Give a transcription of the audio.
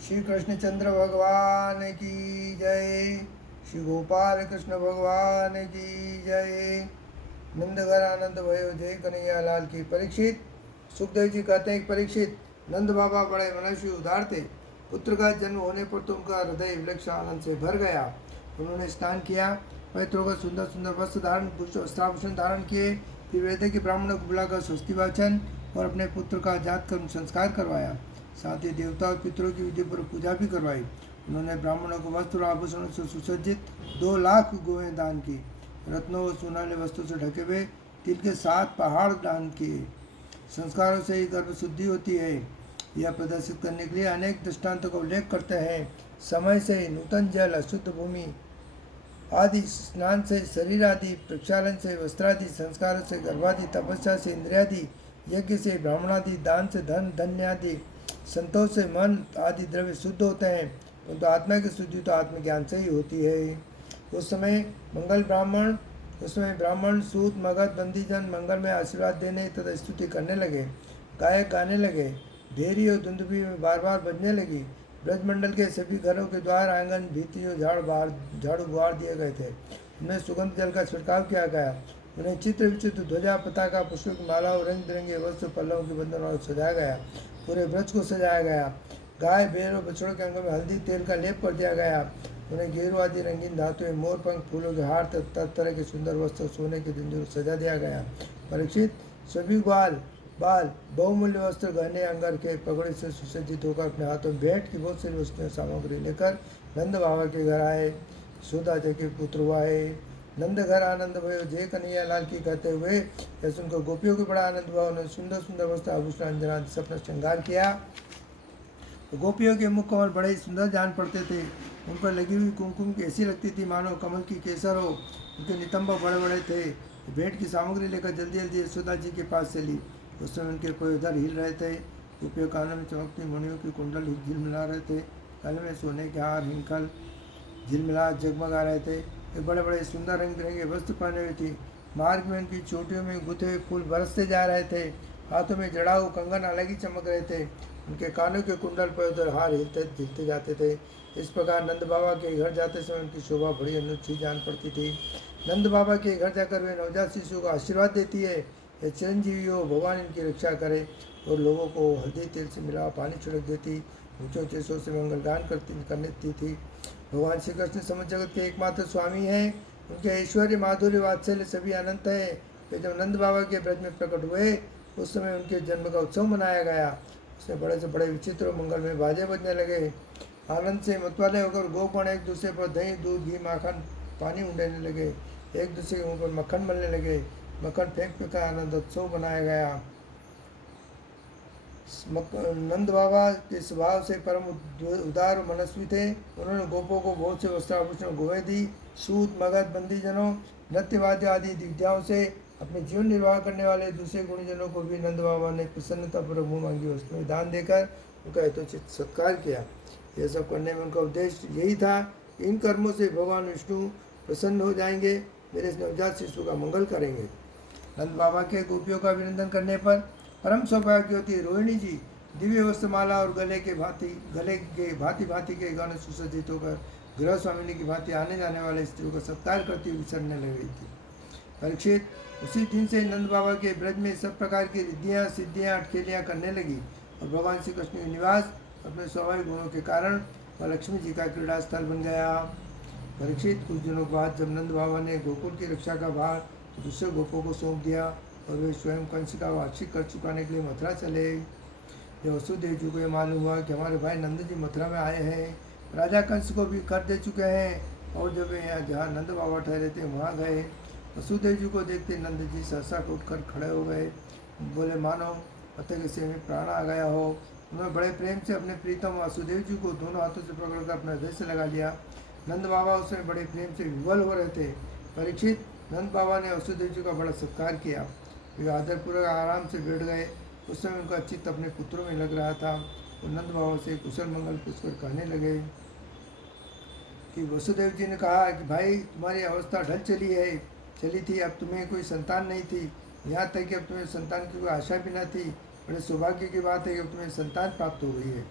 श्री कृष्णचंद्र भगवान की जय। श्री गोपाल कृष्ण भगवान की जय। नंदघर आनंद भयो जय कन्हैया लाल की। परीक्षित, सुखदेव जी कहते हैं कि परीक्षित, नंद बाबा बड़े मनुष्य उदार थे। पुत्र का जन्म होने पर तो उनका हृदय विलक्षण आनंद से भर गया। उन्होंने स्नान किया, पवित्र होकर सुंदर सुंदर वस्त्र धारण वस्त्राभूषण धारण किए। फिर वेद के ब्राह्मणों को बुलाकर स्वस्ति वाचन और अपने पुत्र का जात कर्म संस्कार करवाया। साथ ही देवता और पितरों की विधि पर पूजा भी करवाई। उन्होंने ब्राह्मणों को वस्त्र और आभूषणों से सुसज्जित 2 लाख गोएं दान की। रत्नों और सोनाले वस्तु से ढके हुए तिल के 7 पहाड़ दान किए। संस्कारों से ही गर्भ शुद्धि होती है, यह प्रदर्शित करने के लिए अनेक दृष्टांतों का उल्लेख करते हैं। समय से नूतन जल, अशुद्ध भूमि आदि, स्नान से शरीर आदि, प्रक्षालन से वस्त्रादि, संस्कारों से गर्भादि, तपस्या से इंद्रियादि, यज्ञ से ब्राह्मणादि, दान से धन धन्य आदि, संतोष से मन आदि द्रव्य शुद्ध होते हैं। परंतु आत्मा की शुद्धि तो आत्मज्ञान से ही होती है। उस समय ब्राह्मण सूत मगध बंदीजन मंगल में आशीर्वाद देने तथा स्तुति करने लगे। गायक गाने लगे, भेरी और धुंदुभी में बार बार बजने लगी। ब्रजमंडल के सभी घरों के द्वार, आंगन, भीतियों झाड़ू बुहार दिए गए थे। उनमें सुगंध जल का छिड़काव किया गया। उन्हें चित्र विचित्र ध्वजा, पताका, पुष्पों की माला और रंग बिरंगे वस्त्र, पल्लवों के बंधन और सजाया गया। पूरे ब्रज को सजाया गया। गाय, भेड़ और बछड़ों के अंगों में हल्दी तेल का लेप कर दिया गया। उन्हें गेरू आदि रंगीन धातुएं, मोर पंख, फूलों के हार तथा तरह के सुंदर वस्त्र, सोने के जंजीरों सजा दिया गया। परीक्षित, सभी बाल बहुमूल्य वस्त्र, गहने, अंगर के पगड़े से सुसज्जित होकर अपने हाथों में भेंट की बहुत सारी वस्तुएं सामग्री लेकर नंद बाबा के घर आए। यशोदा जी के पुत्र हुआ है। नंद घर आनंद भयो जय कन्हैया लाल की कहते हुए यह सुनकर गोपियों को बड़ा आनंद हुआ। उन्होंने सुंदर सुंदर वस्त्र, आभूषण, अंजना आदि से अपना श्रृंगार किया। तो गोपियों के मुख कमल बड़े ही सुंदर जान पड़ते थे। उन पर लगी हुई कुमकुम की ऐसी लगती थी मानो कमल की केसर हो। उनके नितंब बड़े बड़े थे। भेंट की सामग्री लेकर जल्दी जल्दी यशोदा जी के पास चली। उस समय उनके कोई उधर हिल रहे थे। गोपियों कानों में चमकती मणियों की कुंडल झिलमिला रहे थे। गले में सोने के हार हिंकल झिलमिला जगमगा रहे थे। वे बड़े बड़े सुंदर रंग बिरंगे वस्त्र पहने हुए थी। मार्ग में उनकी चोटियों में गुथे हुए फूल बरसते जा रहे थे। हाथों में जड़ाऊ कंगन अलग ही चमक रहे थे। उनके कानों के कुंडल पर उधर हार हिलते झिलते जाते थे। इस प्रकार नंद बाबा के घर जाते समय उनकी शोभा बड़ी अनूठी जान पड़ती थी। नंद बाबा के घर जाकर वे नवजात शिशु को आशीर्वाद देती है, ये चिरंजीवी हो, भगवान इनकी रक्षा करे। और लोगों को हल्दी तेल से मिला पानी छिड़क देती, ऊँचे ऊँचे स्वर से मंगलगान करती थी। भगवान श्री कृष्ण समझ जगत के एकमात्र स्वामी हैं। उनके ऐश्वर्य, माधुर्य, वात्सल्य सभी अनंत है। वे जब नंद बाबा के ब्रज में प्रकट हुए उस समय उनके जन्म का उत्सव मनाया गया। उसमें बड़े से बड़े विचित्र और मंगल में बाजे बजने लगे। आनंद से मतवाले होकर गोपण एक दूसरे पर दही, दूध, घी, माखन, पानी उंडेने लगे। एक दूसरे के मुँह पर मक्खन मलने लगे। मक्खन फेंक फेंक आनंद उत्सव बनाया गया। नंद बाबा के स्वभाव से परम उदार और मनस्वी थे। उन्होंने गोपों को बहुत से वस्त्राभूषण, गोवें दी। सूत मगध बंदीजनों, नृत्यवाद्य आदि विद्याओं से अपने जीवन निर्वाह करने वाले दूसरे गुणीजनों को भी नंद बाबा ने प्रसन्नतापूर्वक मुँह मांगी वस्तुएं दान देकर उनका यथोचित सत्कार किया। यह सब करने में उनका उद्देश्य यही था, इन कर्मों से भगवान विष्णु प्रसन्न हो जाएंगे, मेरे इस नवजात शिशु का मंगल करेंगे। नंद बाबा के गोपियों का अभिनंदन करने पर परम सौभाग्यवती रोहिणी जी दिव्य वस्त्रमाला और गले के भांति भांति के गहने सुसज्जित होकर गृह स्वामिनी की भांति आने जाने वाले स्त्रियों का सत्कार करती हुई विचरने लग गई थी। परीक्षित, उसी दिन से नंद बाबा के ब्रज में सब प्रकार की रिद्धियाँ, सिद्धियाँ, अटखेलियाँ करने लगी और भगवान श्री कृष्ण के निवास अपने स्वाभाविक गुणों के कारण वह लक्ष्मी जी का क्रीड़ा स्थल बन गया। परीक्षित, कुछ दिनों बाद जब नंद बाबा ने गोकुल की रक्षा का भार दूसरे गोपों को सौंप दिया और वे स्वयं कंस का वार्षिक कर चुकाने के लिए मथुरा चले। जब वसुदेव जी को यह मालूम हुआ कि हमारे भाई नंद जी मथुरा में आए हैं, राजा कंस को भी कर दे चुके हैं और जब वे यहाँ जहाँ नंद बाबा ठहरे थे वहाँ गए, वसुदेव जी को देखते नंद जी सहसा उठकर खड़े हो गए। बोले मानो पते के सिर में प्राण आ गया हो। उन्होंने बड़े प्रेम से अपने प्रीतम वासुदेव जी को दोनों हाथों से पकड़कर अपने हृदय से लगा लिया। नंद बाबा उसमें बड़े प्रेम से विवल हो रहे थे। परीक्षित, नंद बाबा ने वसुदेव जी का बड़ा सत्कार किया। वे आदरपूर्वक आराम से बैठ गए। उस समय उनका चित्त अपने पुत्रों में लग रहा था। वो नंद बाबा से कुशल मंगल पूछकर कहने लगे कि वसुदेव जी ने कहा कि भाई तुम्हारी अवस्था ढल चली थी, अब तुम्हें कोई संतान नहीं थी, यहाँ तक कि अब तुम्हें संतान की कोई आशा भी न थी। बड़े सौभाग्य की बात है कि अब तुम्हें संतान प्राप्त हो गई है।